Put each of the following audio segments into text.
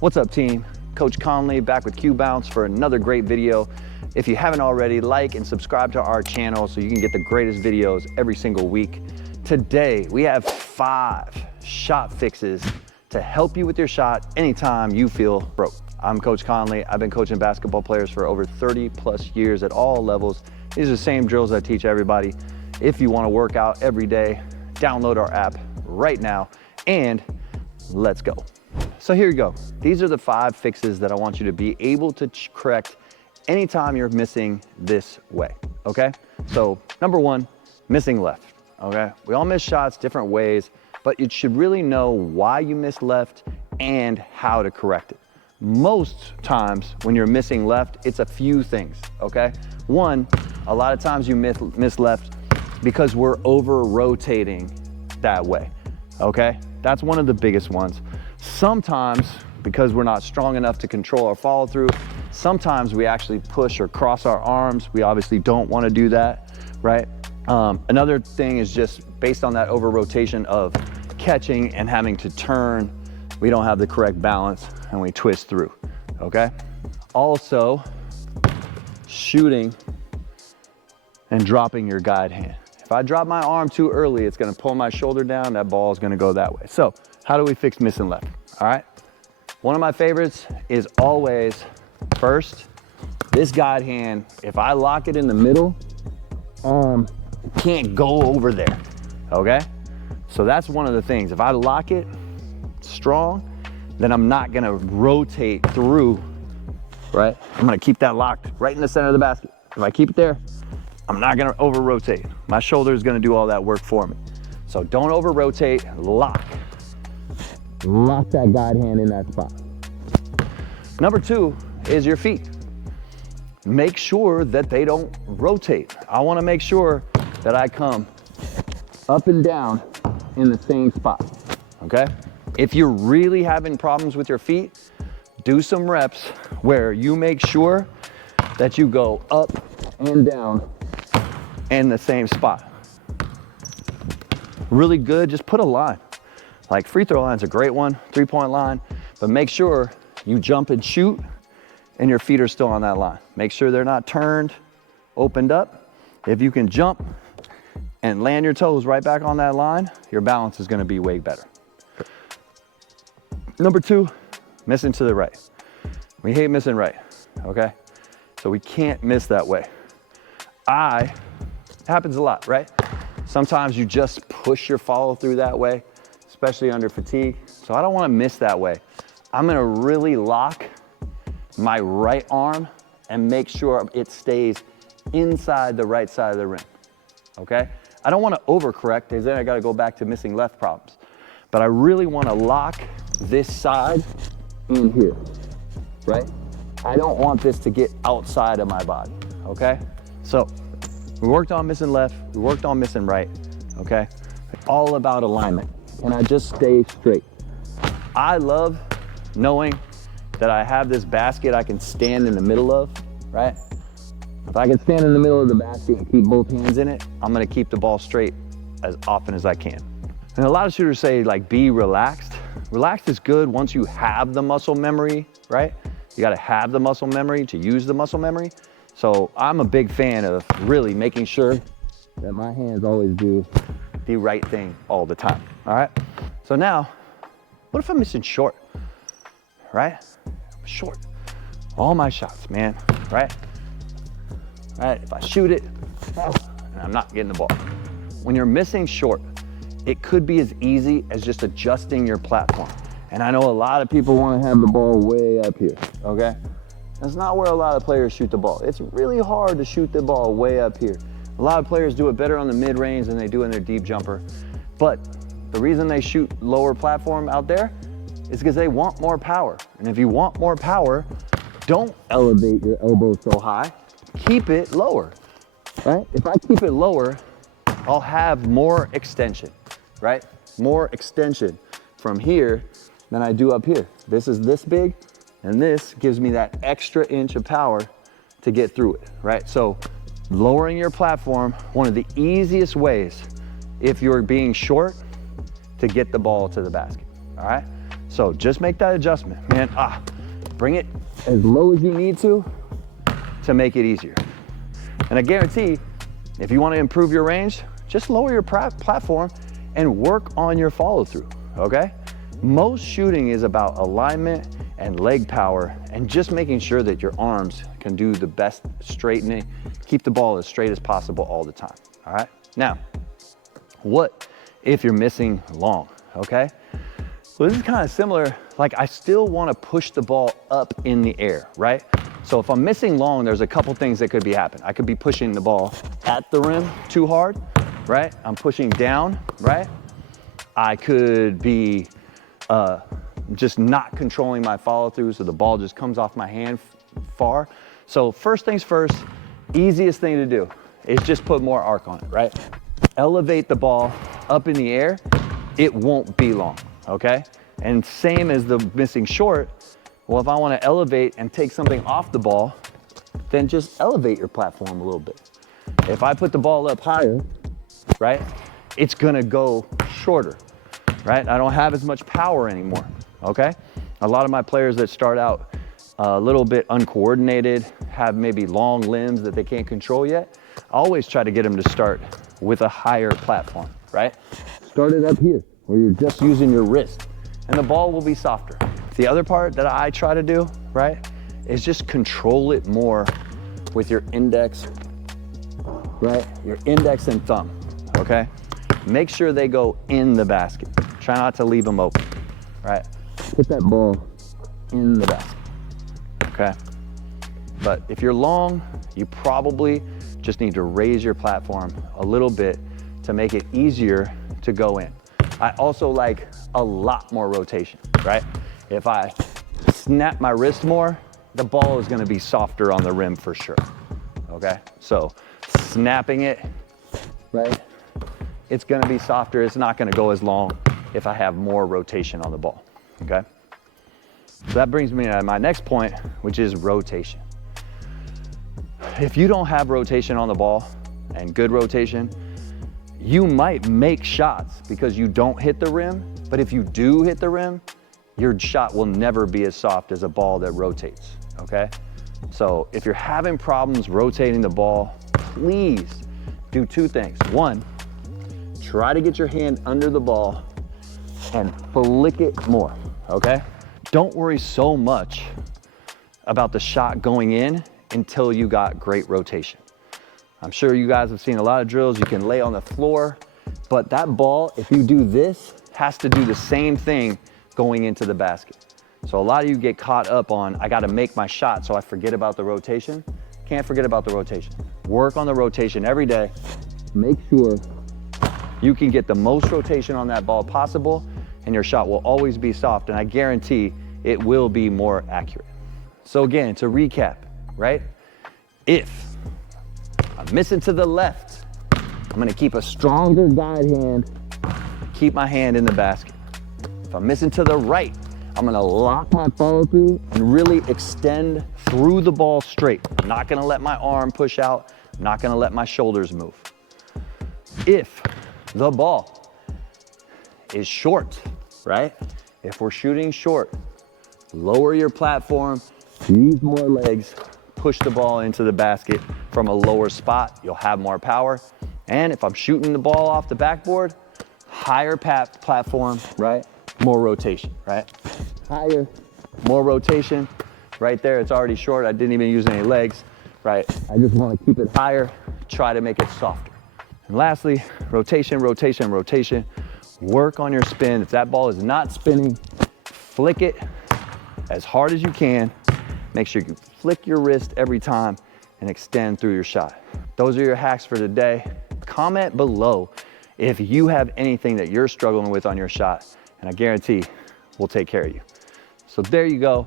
What's up, team? Coach Conley back with QBounce for another great video. If you haven't already, like and subscribe to our channel so you can get the greatest videos every single week. Today, we have 5 shot fixes to help you with your shot anytime you feel broke. I'm Coach Conley. I've been coaching basketball players for over 30 plus years at all levels. These are the same drills I teach everybody. If you want to work out every day, download our app right now and let's go. So here you go. These are the 5 fixes that I want you to be able to correct anytime you're missing this way, okay? So number 1, missing left, okay? We all miss shots different ways, but you should really know why you miss left and how to correct it. Most times when you're missing left, it's a few things, okay? 1, a lot of times you miss left because we're over rotating that way, okay? That's one of the biggest ones. Sometimes, because we're not strong enough to control our follow through, sometimes we actually push or cross our arms. We obviously don't want to do that, right? Another thing is just based on that over rotation of catching and having to turn, we don't have the correct balance and we twist through, okay? Also, shooting and dropping your guide hand. If I drop my arm too early, it's gonna pull my shoulder down, that ball is gonna go that way. So how do we fix missing left, all right? One of my favorites is always, first, this guide hand, if I lock it in the middle, it can't go over there, okay? So that's one of the things. If I lock it strong, then I'm not gonna rotate through, right? I'm gonna keep that locked right in the center of the basket. If I keep it there, I'm not gonna over rotate. My shoulder is gonna do all that work for me. So don't over rotate, lock. Lock that guide hand in that spot. Number 2 is your feet. Make sure that they don't rotate. I wanna make sure that I come up and down in the same spot, okay? If you're really having problems with your feet, do some reps where you make sure that you go up and down in the same spot. Really good, just put a line. Like free throw line's a great one, 3-point line, but make sure you jump and shoot and your feet are still on that line. Make sure they're not turned, opened up. If you can jump and land your toes right back on that line, your balance is gonna be way better. Number 2, missing to the right. We hate missing right, okay? So we can't miss that way. It happens a lot, right? Sometimes you just push your follow through that way, especially under fatigue. So I don't wanna miss that way. I'm gonna really lock my right arm and make sure it stays inside the right side of the rim, okay? I don't wanna overcorrect, because then I gotta go back to missing left problems. But I really wanna lock this side in here, right? I don't want this to get outside of my body, okay? So we worked on missing left, we worked on missing right, okay? All about alignment. Can I just stay straight? I love knowing that I have this basket I can stand in the middle of, right? If I can stand in the middle of the basket and keep both hands in it, I'm gonna keep the ball straight as often as I can. And a lot of shooters say like, be relaxed. Relaxed is good once you have the muscle memory, right? You gotta have the muscle memory to use the muscle memory. So I'm a big fan of really making sure that my hands always do the right thing all the time, all right? So now, what if I'm missing short, right? Short, all my shots, man, right? Right, if I shoot it, and I'm not getting the ball. When you're missing short, it could be as easy as just adjusting your platform. And I know a lot of people want to have the ball way up here, okay? That's not where a lot of players shoot the ball. It's really hard to shoot the ball way up here. A lot of players do it better on the mid-range than they do in their deep jumper. But the reason they shoot lower platform out there is because they want more power. And if you want more power, don't elevate your elbow so high, keep it lower, right? If I keep it lower, I'll have more extension, right? More extension from here than I do up here. This is this big, and this gives me that extra inch of power to get through it, right? So lowering your platform, one of the easiest ways if you're being short to get the ball to the basket, all right? So just make that adjustment, man. Bring it as low as you need to make it easier. And I guarantee, if you want to improve your range, just lower your platform and work on your follow through, okay? Most shooting is about alignment and leg power and just making sure that your arms can do the best straightening, keep the ball as straight as possible all the time, all right? Now, what if you're missing long, okay? So this is kind of similar, like I still want to push the ball up in the air, right? So if I'm missing long, there's a couple things that could be happening. I could be pushing the ball at the rim too hard, right? I'm pushing down, right? I could be just not controlling my follow through, so the ball just comes off my hand far. So first things first, easiest thing to do is just put more arc on it, right? Elevate the ball up in the air, it won't be long, okay? And same as the missing short, well, if I want to elevate and take something off the ball, then just elevate your platform a little bit. If I put the ball up higher, right, it's gonna go shorter, right? I don't have as much power anymore, okay? A lot of my players that start out a little bit uncoordinated, have maybe long limbs that they can't control yet, I always try to get them to start with a higher platform, right? Start it up here, where you're just using your wrist, and the ball will be softer. The other part that I try to do, right, is just control it more with your index, right? Your index and thumb, okay? Make sure they go in the basket. Try not to leave them open, right? Put that ball in the basket, okay? But if you're long, you probably just need to raise your platform a little bit to make it easier to go in. I also like a lot more rotation, right? If I snap my wrist more, the ball is gonna be softer on the rim for sure, okay? So snapping it, right? It's gonna be softer, it's not gonna go as long if I have more rotation on the ball, okay? So that brings me to my next point, which is rotation. If you don't have rotation on the ball and good rotation, you might make shots because you don't hit the rim, but if you do hit the rim, your shot will never be as soft as a ball that rotates, okay? So if you're having problems rotating the ball, please do two things. One, try to get your hand under the ball and flick it more, okay? Don't worry so much about the shot going in until you got great rotation. I'm sure you guys have seen a lot of drills. You can lay on the floor, but that ball, if you do this, has to do the same thing going into the basket. So a lot of you get caught up on, I gotta make my shot so I forget about the rotation. Can't forget about the rotation. Work on the rotation every day. Make sure you can get the most rotation on that ball possible and your shot will always be soft, and I guarantee it will be more accurate. So again, to recap, right? If I'm missing to the left, I'm gonna keep a stronger guide hand, keep my hand in the basket. If I'm missing to the right, I'm gonna lock my follow through and really extend through the ball straight. I'm not gonna let my arm push out. I'm not gonna let my shoulders move. If the ball is short, right? If we're shooting short, lower your platform, use more legs, push the ball into the basket from a lower spot. You'll have more power. And if I'm shooting the ball off the backboard, higher platform, right? More rotation, right? Higher, more rotation. Right there, it's already short. I didn't even use any legs, right? I just want to keep it higher, try to make it softer. And lastly, rotation, rotation, rotation. Work on your spin. If that ball is not spinning, flick it as hard as you can. Make sure you flick your wrist every time and extend through your shot. Those are your hacks for today. Comment below if you have anything that you're struggling with on your shot, and I guarantee we'll take care of you. So there you go.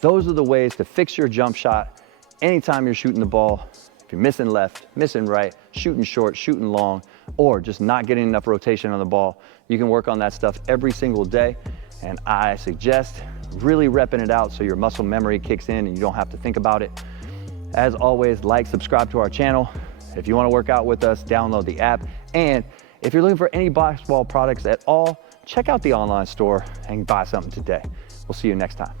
Those are the ways to fix your jump shot anytime you're shooting the ball. If you're missing left, missing right, shooting short, shooting long, or just not getting enough rotation on the ball, you can work on that stuff every single day. And I suggest really repping it out so your muscle memory kicks in and you don't have to think about it. As always, like, subscribe to our channel. If you want to work out with us, download the app. And if you're looking for any basketball products at all, check out the online store and buy something today. We'll see you next time.